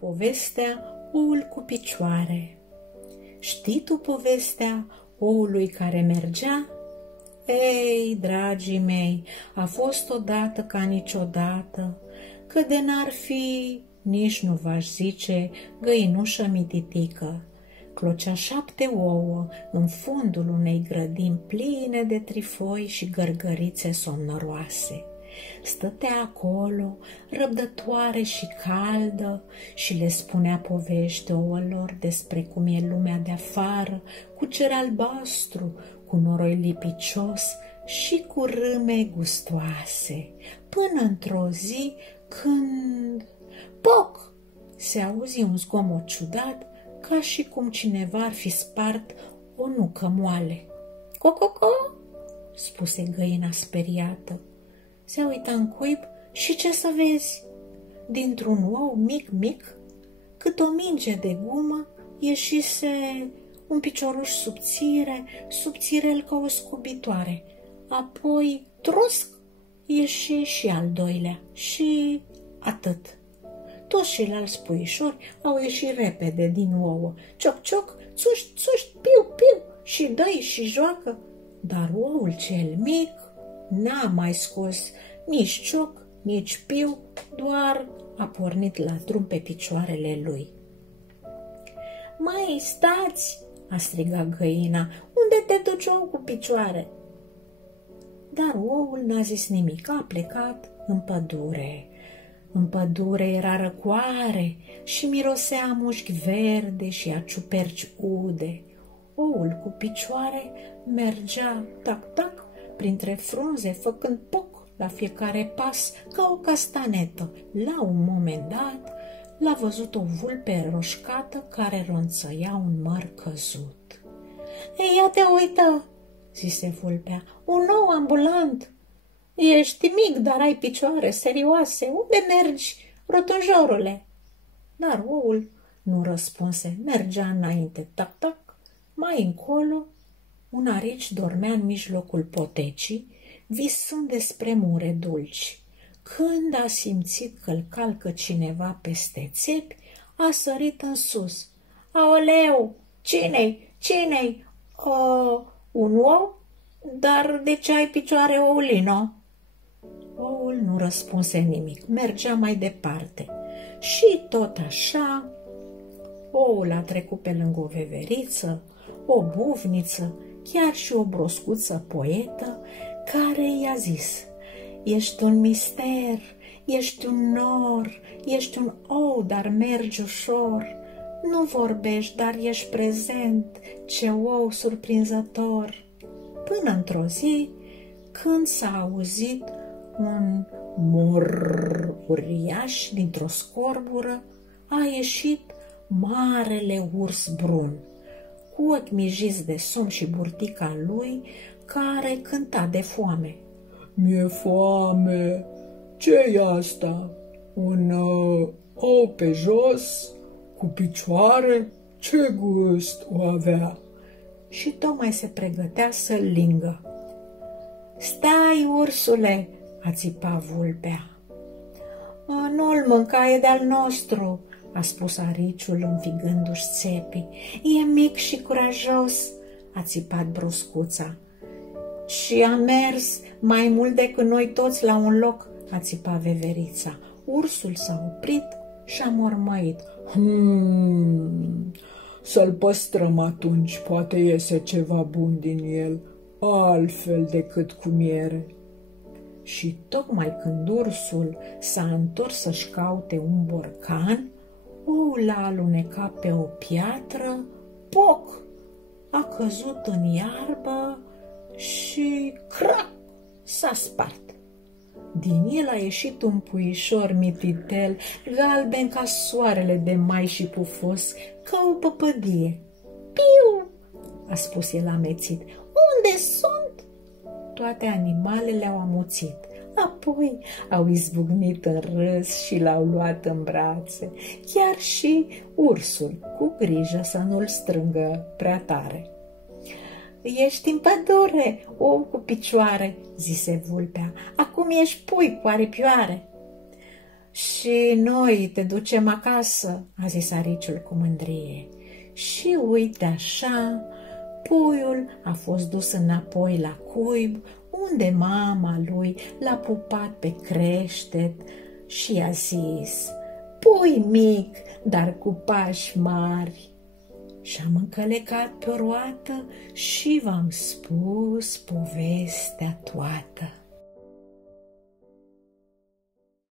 povestea Oul cu picioare. Știi tu povestea oului care mergea? Ei, dragii mei, a fost odată ca niciodată, că de n-ar fi, nici nu v-aș zice, găinușă mititică. Clocea 7 ouă în fundul unei grădini pline de trifoi și gărgărițe somnoroase. Stătea acolo, răbdătoare și caldă, și le spunea povești ouălor despre cum e lumea de afară, cu cer albastru, cu noroi lipicios și cu râme gustoase, până într-o zi când, poc, se auzi un zgomot ciudat, ca și cum cineva ar fi spart o nucă moale. Co-co-co, spuse găina speriată. Se uită în cuib și ce să vezi? Dintr-un ou mic, cât o minge de gumă, ieșise un picioruș subțirel ca o scubitoare. Apoi, trusc, ieși și al doilea și atât. Toți ceilalți puișori au ieșit repede din ouă. Cioc-cioc, țuști, țuști, piu-piu, și dă-i și joacă. Dar oul cel mic n-a mai scos nici cioc, nici piu, doar a pornit la drum pe picioarele lui. Mai stați, a strigat găina, unde te duci, ou cu picioare? Dar oul n-a zis nimic, a plecat în pădure. În pădure era răcoare și mirosea a mușchi verde și a ciuperci ude. Oul cu picioare mergea tac-tac printre frunze, făcând poc la fiecare pas ca o castanetă. La un moment dat l-a văzut o vulpe roșcată care ronțăia un măr căzut. Ei, ia te uită, zise vulpea, un ou ambulant. Ești mic, dar ai picioare serioase. Unde mergi, rotunjorule? Dar oul nu răspunse. Mergea înainte, tac-tac. Mai încolo, un arici dormea în mijlocul potecii, visând despre mure dulci. Când a simțit că-l calcă cineva peste țepi, a sărit în sus. Aoleu, cine-i? Cine-i? Un ou? Dar de ce ai picioare, oulino? Oul nu răspunse nimic, mergea mai departe. Și tot așa, oul a trecut pe lângă o veveriță, o buvniță, chiar și o broscuță poetă, care i-a zis: ești un mister, ești un nor, ești un ou, dar mergi ușor. Nu vorbești, dar ești prezent, ce ou surprinzător. Până într-o zi, când s-a auzit un mor uriaș dintr-o scorbură, a ieșit marele urs brun, cu ochi mijiți de somn și burtica lui, care cânta de foame. Mi-e foame, ce-i asta? Un ou pe jos, cu picioare? Ce gust o avea? Și tocmai se pregătea să-l lingă. Stai, ursule, a țipat vulpea. Nu-l mânca, e de-al nostru, a spus ariciul înfigându-și țepii. E mic și curajos, a țipat broscuța. Și a mers mai mult decât noi toți la un loc, a țipat veverița. Ursul s-a oprit și a mormăit. Să-l păstrăm atunci, poate iese ceva bun din el, altfel decât cu miere. Și tocmai când ursul s-a întors să-și caute un borcan, oul l-a alunecat pe o piatră, poc, a căzut în iarbă și crac, s-a spart. Din el a ieșit un puișor mititel, galben ca soarele de mai și pufos, ca o păpădie. Piu, a spus el amețit, unde sunt? Toate animalele au amuțit, apoi au izbucnit în râs și l-au luat în brațe, chiar și ursul, cu grijă să nu-l strângă prea tare. Ești în pădure, ou cu picioare, zise vulpea, acum ești pui cu aripioare. Și Și noi te ducem acasă, a zis ariciul cu mândrie. Și uite așa, puiul a fost dus înapoi la cuib, unde mama lui l-a pupat pe creștet și i-a zis: pui mic, dar cu pași mari. Și-am încălecat pe o roată și v-am spus povestea toată.